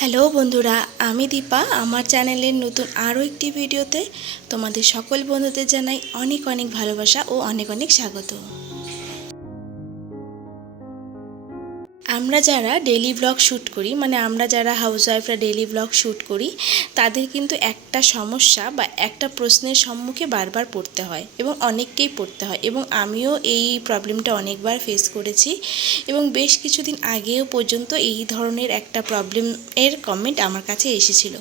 Hello বন্ধুরা, আমি দীপা। আমার চ্যানেলের নতুন আরও একটি ভিডিওতে তোমাদের সকল বন্ধুদের জানাই অনেক অনেক ভালোবাসা ও অনেক অনেক স্বাগত। আমরা যারা ডেইলি ব্লগ শ্যুট করি, মানে আমরা যারা হাউসওয়াইফরা ডেইলি ব্লগ শ্যুট করি, তাদের কিন্তু একটা সমস্যা বা একটা প্রশ্নের সম্মুখে বারবার পড়তে হয় এবং অনেককেই পড়তে হয়, এবং আমিও এই প্রবলেমটা অনেকবার ফেস করেছি এবং বেশ কিছুদিন আগেও পর্যন্ত এই ধরনের একটা প্রবলেমের কমেন্ট আমার কাছে এসেছিল।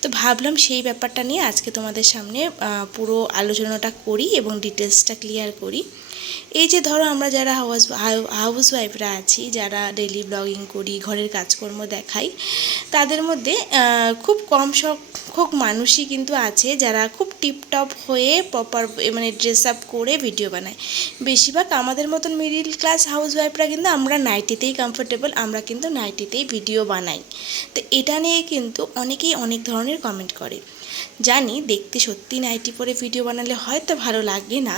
তো ভাবলাম সেই ব্যাপারটা নিয়ে আজকে তোমাদের সামনে পুরো আলোচনাটা করি এবং ডিটেলসটা ক্লিয়ার করি। এই যে ধরো আমরা যারা হাউসওয়াইফরা আছি, যারা ডেইলি ব্লগিং করি, ঘরের কাজকর্ম দেখাই, তাদের মধ্যে খুব কম সংখ্যক মানুষই কিন্তু আছে যারা খুব টিপটপ হয়ে প্রপার মানে ড্রেস আপ করে ভিডিও বানায়। বেশিরভাগ আমাদের মতন মিডিল ক্লাস হাউসওয়াইফরা কিন্তু আমরা নাইটিতেই কমফোর্টেবল, আমরা কিন্তু নাইটিতেই ভিডিও বানাই। তো এটা নিয়ে কিন্তু অনেকেই অনেক ধরনের কমেন্ট করে। জানি দেখতে সত্যি নাইটি পরে ভিডিও বানালে হয়তো ভালো লাগে না,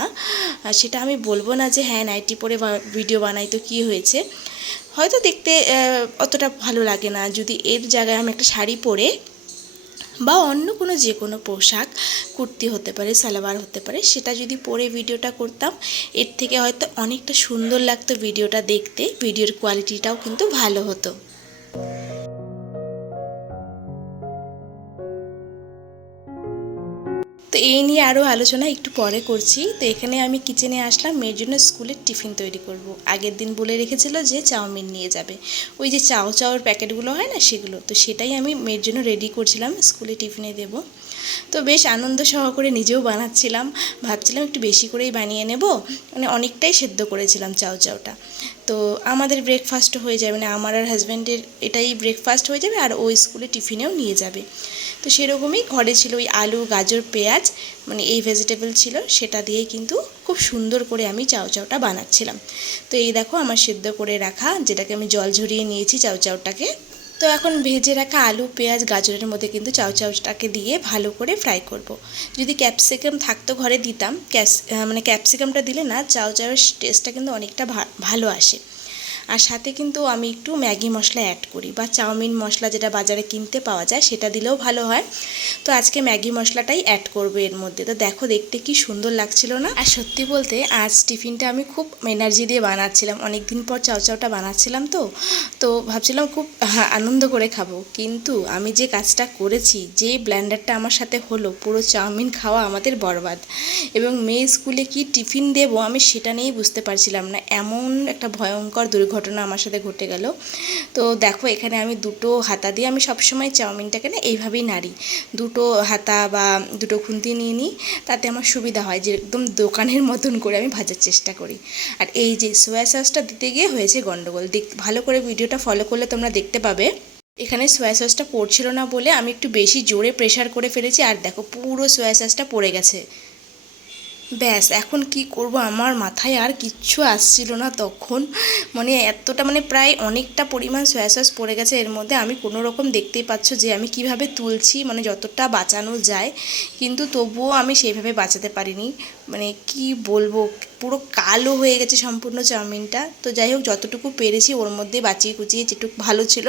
সেটা আমি বলবো না যে হ্যাঁ নাইটি পরে ভিডিও বানাই তো কী হয়েছে, হয়তো দেখতে অতটা ভালো লাগে না। যদি এর জায়গায় আমি একটা শাড়ি পরে বা অন্য কোনো যে কোনো পোশাক, কুর্তি হতে পারে, সালোয়ার হতে পারে, সেটা যদি পরে ভিডিওটা করতাম, এর থেকে হয়তো অনেকটা সুন্দর লাগতো ভিডিওটা দেখতে, ভিডিওর কোয়ালিটিটাও কিন্তু ভালো হতো। তো এই নিয়ে আরও আলোচনা একটু পরে করছি। তো এখানে আমি কিচেনে আসলাম, মেয়ের জন্য স্কুলের টিফিন তৈরি করব। আগের দিন বলে রেখেছিল যে চাউমিন নিয়ে যাবে, ওই যে চাউর প্যাকেটগুলো হয় না সেগুলো, তো সেটাই আমি মেয়ের জন্য রেডি করছিলাম, স্কুলে টিফিনে দেব। তো বেশ আনন্দ সহকারে নিজেও বানাচ্ছিলাম, ভাবছিলাম একটু বেশি করেই বানিয়ে নেব, মানে অনেকটাই সেদ্ধ করেছিলাম চাউটা। তো আমাদের ব্রেকফাস্টও হয়ে যাবে, মানে আমার আর হাজব্যান্ডের এটাই ব্রেকফাস্ট হয়ে যাবে, আর ও স্কুলে টিফিনেও নিয়ে যাবে। তো সেরকমই ঘরে ছিল ওই আলু, গাজর, পেঁয়াজ, মানে এই ভেজিটেবল ছিল, সেটা দিয়েই কিন্তু খুব সুন্দর করে আমি চাউটা বানাচ্ছিলাম। তো এই দেখো আমার সেদ্ধ করে রাখা, যেটাকে আমি জল ঝরিয়ে নিয়েছি চাউটাকে। তো এখন ভেজে রাখা আলু, পেঁয়াজ, গাজরের মধ্যে কিন্তু চাউটাকে দিয়ে ভালো করে ফ্রাই করব। যদি ক্যাপসিকাম থাকতো ঘরে দিতাম, মানে ক্যাপসিকামটা দিলে না চাউয়ের টেস্টটা কিন্তু অনেকটা ভালো আসে। আর সাথে কিন্তু আমি একটু ম্যাগি মশলা অ্যাড করি, বা চাউমিন মশলা যেটা বাজারে কিনতে পাওয়া যায় সেটা দিলেও ভালো হয়। তো আজকে ম্যাগি মশলাটাই অ্যাড করবো এর মধ্যে। তো দেখো দেখতে কি সুন্দর লাগছিল না? আর সত্যি বলতে আজ টিফিনটা আমি খুব এনার্জি দিয়ে বানাচ্ছিলাম, অনেক দিন পর চাউটা বানাচ্ছিলাম, তো ভাবছিলাম খুব আনন্দ করে খাবো। কিন্তু আমি যে কাজটা করেছি, যে ব্ল্যান্ডারটা আমার সাথে হলো, পুরো চাউমিন খাওয়া আমাদের বরবাদ। এবং মেয়ে স্কুলে কি টিফিন দেবো আমি সেটা নিয়েই বুঝতে পারছিলাম না, এমন একটা ভয়ঙ্কর দুর্ঘটনা আমার সাথে ঘটে গেল। তো দেখো এখানে আমি দুটো হাতা দিয়ে, আমি সবসময় চাউমিনটাকে না এইভাবেই নাড়ি, দুটো হাতা বা দুটো খুন্তি নিয়ে নিই, তাতে আমার সুবিধা হয়, যে একদম দোকানের মতন করে আমি ভাজার চেষ্টা করি। আর এই যে সোয়া সসটা দিতে গিয়ে হয়েছে গন্ডগোল, ভালো করে ভিডিওটা ফলো করলে তোমরা দেখতে পাবে। এখানে সোয়া সসটা পড়ছিল না বলে আমি একটু বেশি জোরে প্রেশার করে ফেলেছি, আর দেখো পুরো সোয়া সসটা পড়ে গেছে। ব্যাস এখন কি করব, আমার মাথায় আর কিচ্ছু আসছিল না তখন, মানে এতটা, মানে প্রায় অনেকটা পরিমাণ সয়া সস পড়ে গেছে এর মধ্যে। আমি কোনো রকম, দেখতেই পাচ্ছ যে আমি কিভাবে তুলছি, মানে যতটা বাঁচানো যায়, কিন্তু তবুও আমি সেইভাবে বাঁচাতে পারিনি। মানে কি বলবো, পুরো কালো হয়ে গেছে সম্পূর্ণ চাউমিনটা। তো যাই হোক, যতটুকু পেরেছি ওর মধ্যে বাঁচিয়ে কুচিয়ে যেটুকু ভালো ছিল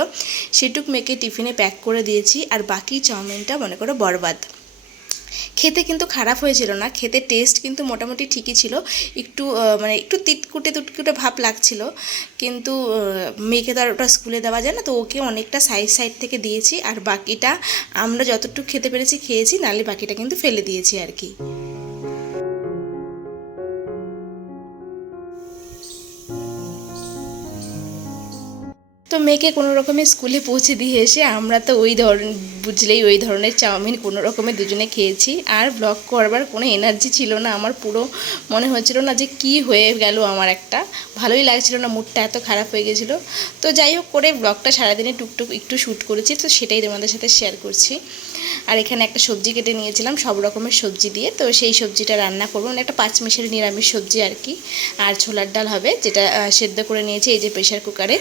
সেটুক মেখে টিফিনে প্যাক করে দিয়েছি, আর বাকি চাউমিনটা মনে করো বরবাদ। খেতে কিন্তু খারাপ হয়েছিল না, খেতে টেস্ট কিন্তু মোটামুটি ঠিকই ছিল, একটু মানে একটু তিটকুটে ভাব লাগছিল, কিন্তু মেয়েকে তো আর ওটা স্কুলে দেওয়া যায় না, তো ওকে অনেকটা সাইড থেকে দিয়েছি, আর বাকিটা আমরা যতটুকু খেতে পেরেছি খেয়েছি, নাহলে বাকিটা কিন্তু ফেলে দিয়েছি আর কি। তো মেয়েকে কোনো রকমে স্কুলে পৌঁছে দিয়ে এসে আমরা তো ওই বুঝলেই ওই ধরনের চাউমিন কোনো রকমে দুজনে খেয়েছি। আর ব্লগ করবার কোনো এনার্জি ছিল না আমার, পুরো মনে হচ্ছিল না যে কি হয়ে গেল, আমার একটা ভালোই লাগছিল না, মুডটা এত খারাপ হয়ে গেছিলো। তো যাই হোক করে ব্লগটা সারাদিনে টুকটুক একটু শ্যুট করেছি, তো সেটাই তোমাদের সাথে শেয়ার করছি। আর এখানে একটা সবজি কেটে নিয়েছিলাম সব রকমের সবজি দিয়ে, তো সেই সবজিটা রান্না করবো, মানে একটা পাঁচমিশালি নিরামিষ সবজি আর কি। আর ছোলার ডাল হবে, যেটা সেদ্ধ করে নিয়েছি এই যে প্রেশার কুকারে।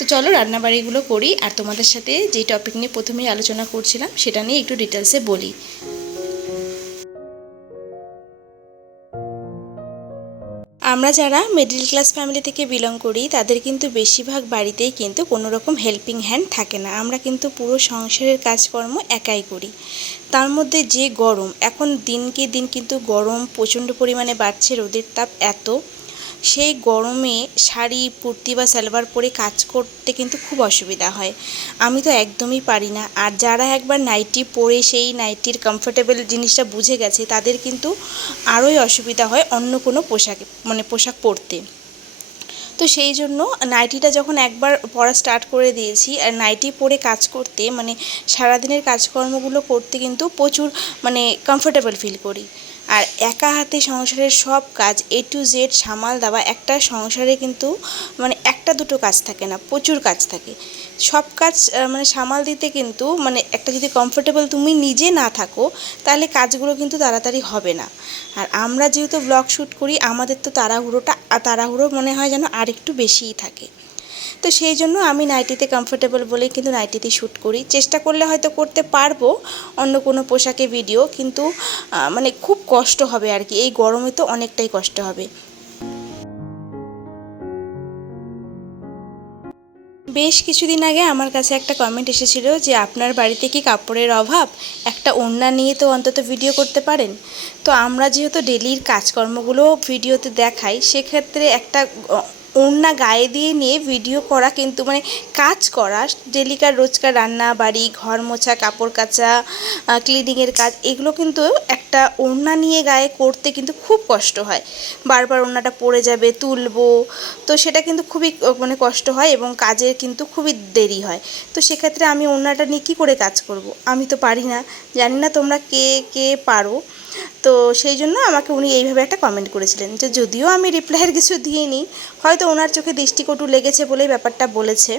তো চলো রান্নাবাড়িগুলো করি, আর তোমাদের সাথে যেই টপিক নিয়ে প্রথমেই আলোচনা করছিলাম সেটা নিয়ে একটু ডিটেলসে বলি। আমরা যারা মিডল ক্লাস ফ্যামিলি থেকে বিলং করি তাদের কিন্তু বেশিরভাগ বাড়িতেই কিন্তু কোনো রকম হেল্পিং হ্যান্ড থাকে না। আমরা কিন্তু পুরো সংসারের কাজকর্ম একাই করি। তার মধ্যে যে গরম, এখন দিনকে দিন কিন্তু গরম প্রচণ্ড পরিমাণে বাড়ছে, রোদের তাপ এত, সেই গরমে শাড়ি কুর্তি বা সালোয়ার পরে কাজ করতে কিন্তু খুব অসুবিধা হয়। আমি তো একদমই পারি না। আর যারা একবার নাইটি পরে সেই নাইটির কমফোর্টেবল জিনিসটা বুঝে গেছে তাদের কিন্তু আরোই অসুবিধা হয় অন্য কোনো পোশাক পরতে। তো সেই জন্য নাইটিটা যখন একবার পরা স্টার্ট করে দিয়েছি, আর নাইটি পরে কাজ করতে সারাদিনের কাজকর্মগুলো করতে কিন্তু প্রচুর কমফোর্টেবল ফিল করি। আর একা হাতে সংসারের সব কাজ A to Z সামাল দেওয়া, একটা সংসারে কিন্তু একটা দুটো কাজ থাকে না, প্রচুর কাজ থাকে। সব কাজ সামাল দিতে কিন্তু একটা যদি কমফোর্টেবল তুমি নিজে না থাকো তাহলে কাজগুলো কিন্তু তাড়াতাড়ি হবে না। আর আমরা যেহেতু ব্লগ শ্যুট করি, আমাদের তো তাড়াহুড়ো মনে হয় যেন আরেকটু বেশিই থাকে। তো সেই জন্য আমি নাইটিতে কমফোর্টেবল বলেই কিন্তু নাইটিতে শ্যুট করি। চেষ্টা করলে হয়তো করতে পারবো অন্য কোনো পোশাকে ভিডিও, কিন্তু খুব কষ্ট হবে আর কি, এই গরমে তো অনেকটাই কষ্ট হবে। বেশ কিছুদিন আগে আমার কাছে একটা কমেন্ট এসেছিল যে আপনার বাড়িতে কি কাপড়ের অভাব, একটা ওড়না নিয়ে তো অন্তত ভিডিও করতে পারেন। তো আমরা যেহেতু ডেলির কাজকর্মগুলো ভিডিওতে দেখাই, সেক্ষেত্রে একটা ওড়না গায়ে দিয়ে নিয়ে ভিডিও করা কিন্তু কাজ করা, ডেলিকার রোজকার রান্না বাড়ি, ঘর মোছা, কাপড় কাচা, ক্লিনিংয়ের কাজ, এগুলো কিন্তু একটা ওড়না নিয়ে গায়ে করতে কিন্তু খুব কষ্ট হয়। বারবার ওড়নাটা পড়ে যাবে, তুলবো, তো সেটা কিন্তু খুবই কষ্ট হয় এবং কাজের কিন্তু খুবই দেরি হয়। তো সেক্ষেত্রে আমি ওড়নাটা নিয়ে কী করে কাজ করব? আমি তো পারি না। জানি না তোমরা কে কে পারো। তো সেই জন্য আমাকে উনি এইভাবে একটা কমেন্ট করেছিলেন, যে যদিও আমি রিপ্লাইয়ের কিছু দিইনি, হয়তো ওনার চোখে দৃষ্টিকটু লেগেছে বলেই ব্যাপারটা বলেছে।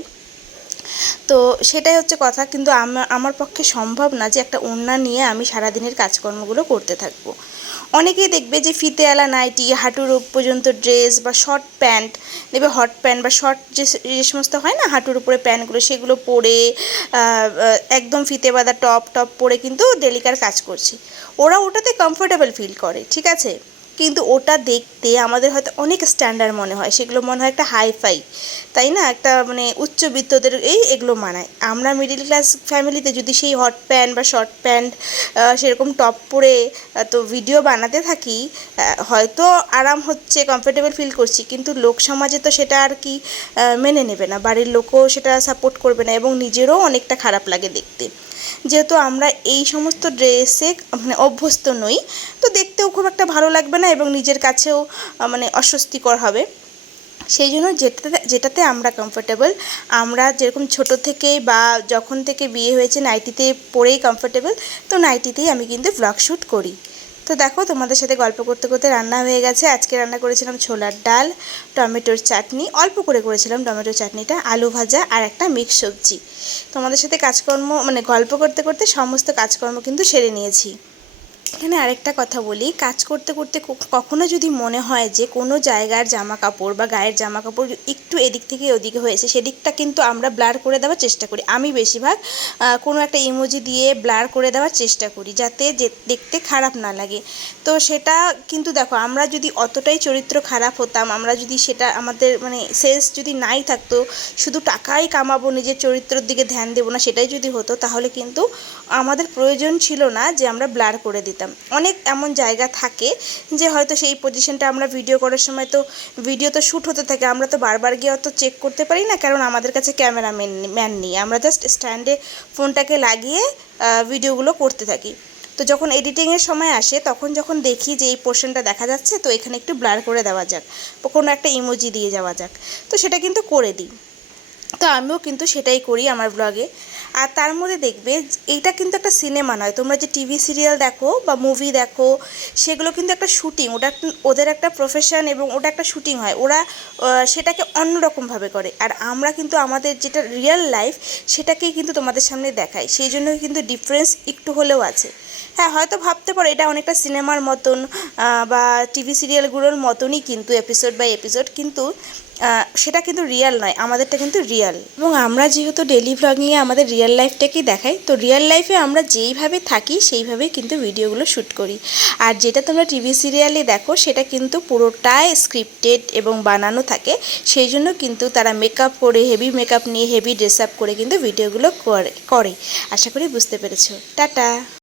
তো সেটাই হচ্ছে কথা, কিন্তু আমার পক্ষে সম্ভব না যে একটা ওড়না নিয়ে আমি সারাদিনের কাজকর্মগুলো করতে থাকবো। অনেকেই দেখবে যে ফিতেওয়ালা নাইটি, হাঁটুর পর্যন্ত ড্রেস বা শর্ট প্যান্ট, দেখবে হট প্যান্ট বা শর্ট যে সমস্ত হয় না হাঁটুর উপরে প্যান্টগুলো, সেগুলো পরে একদম ফিতে বাঁধা টপ পরে কিন্তু ডেলিকার কাজ করছি। ওরা ওটাতে কমফোর্টেবল ফিল করে, ঠিক আছে, কিন্তু ওটা দেখতে আমাদের হয়তো অনেক স্ট্যান্ডার্ড মনে হয়, সেগুলো মনে হয় একটা হাইফাই, তাই না, একটা উচ্চবিত্তদের এগুলো মানায়। আমরা মিডিল ক্লাস ফ্যামিলিতে যদি সেই হট প্যান্ট বা শর্ট প্যান্ট সেরকম টপ পরে তো ভিডিও বানাতে থাকি, হয়তো আরাম হচ্ছে, কমফোর্টেবল ফিল করছি, কিন্তু লোক সমাজে তো সেটা আর কি মেনে নেবে না, বাড়ির লোকও সেটা সাপোর্ট করবে না এবং নিজেরও অনেকটা খারাপ লাগে দেখতে। যেহেতু আমরা এই সমস্ত ড্রেসে অভ্যস্ত নই, তো দেখতেও খুব একটা ভালো লাগবে না এবং নিজের কাছেও অস্বস্তিকর হবে। সেই জন্য যেটাতে আমরা কমফোর্টেবল, আমরা যেরকম ছোট থেকেই বা যখন থেকে বিয়ে হয়েছে নাইটিতে পরেই কমফোর্টেবল, তো নাইটিতেই আমি কিন্তু ব্লগ শ্যুট করি। তো দেখো, তোমাদের সাথে গল্প করতে করতে রান্না হয়ে গেছে। আজকে রান্না করেছিলাম ছোলার ডাল, টমেটোর চাটনি, অল্প করে করেছিলাম টমেটোর চাটনিটা, আলু ভাজা আর একটা মিক্স সবজি। তোমাদের সাথে কাজকর্ম গল্প করতে করতে সমস্ত কাজকর্ম কিন্তু সেরে নিয়েছি। এখানে আরেকটা কথা বলি, কাজ করতে করতে কখনো যদি মনে হয় যে কোনো জায়গার জামা কাপড় বা গায়ের জামা কাপড় একটু এদিক থেকে ওদিকে হয়েছে, সেদিকটা কিন্তু আমরা ব্লার করে দেওয়ার চেষ্টা করি। আমি বেশিরভাগ কোনো একটা ইমোজি দিয়ে ব্লার করে দেওয়ার চেষ্টা করি, যাতে দেখতে খারাপ না লাগে। তো সেটা কিন্তু দেখো, আমরা যদি অতটাই চরিত্র খারাপ হতাম, আমরা যদি সেটা আমাদের সেন্স যদি নাই থাকতো, শুধু টাকাই কামাবো, নিজের চরিত্রের দিকে ধ্যান দেবো না, সেটাই যদি হতো, তাহলে কিন্তু আমাদের প্রয়োজন ছিল না যে আমরা ব্লার করে দিতাম। অনেক এমন জায়গা থাকে যে হয়তো সেই পজিশনটা আমরা ভিডিও করার সময়, তো ভিডিও তো শ্যুট হতে থাকে, আমরা তো বারবার গিয়ে অত চেক করতে পারি না, কারণ আমাদের কাছে ক্যামেরাম্যান নেই, আমরা জাস্ট স্ট্যান্ডে ফোনটাকে লাগিয়ে ভিডিওগুলো করতে থাকি। তো যখন এডিটিংয়ের সময় আসে, তখন যখন দেখি যে এই পোর্শনটা দেখা যাচ্ছে, তো এখানে একটু ব্লার করে দেওয়া যাক, কোনো একটা ইমোজি দিয়ে যাওয়া যাক, তো সেটা কিন্তু করে দিই। তো আমিও কিন্তু সেটাই করি আমার ব্লগে। আর তার মধ্যে দেখবে এইটা কিন্তু একটা সিনেমা নয়, তোমরা যে টিভি সিরিয়াল দেখো বা মুভি দেখো, সেগুলো কিন্তু একটা শ্যুটিং, ওটা ওদের একটা প্রফেশন এবং ওটা একটা শ্যুটিং হয়, ওরা সেটাকে অন্যরকমভাবে করে। আর আমরা কিন্তু আমাদের যেটা রিয়েল লাইফ, সেটাকেই কিন্তু তোমাদের সামনে দেখাই, সেই জন্যই কিন্তু ডিফারেন্স একটু হলেও আছে। হ্যাঁ, হয়তো ভাবতে পারো এটা অনেকটা সিনেমার মতন বা টিভি সিরিয়ালগুলোর মতনই, কিন্তু এপিসোড বাই এপিসোড, কিন্তু সেটা কিন্তু রিয়াল নয়, আমাদেরটা কিন্তু রিয়াল। এবং আমরা যেহেতু ডেলি ভ্লগিংয়ে আমাদের রিয়েল লাইফটাকেই দেখাই, তো রিয়েল লাইফে আমরা যেইভাবে থাকি সেইভাবেই কিন্তু ভিডিওগুলো শ্যুট করি। আর যেটা তোমরা টিভি সিরিয়ালে দেখো সেটা কিন্তু পুরোটাই স্ক্রিপ্টেড এবং বানানো থাকে, সেই জন্য কিন্তু তারা মেকআপ করে, হেভি মেকআপ নিয়ে, হেভি ড্রেস আপ করে কিন্তু ভিডিওগুলো করে। আশা করি বুঝতে পেরেছো। টাটা।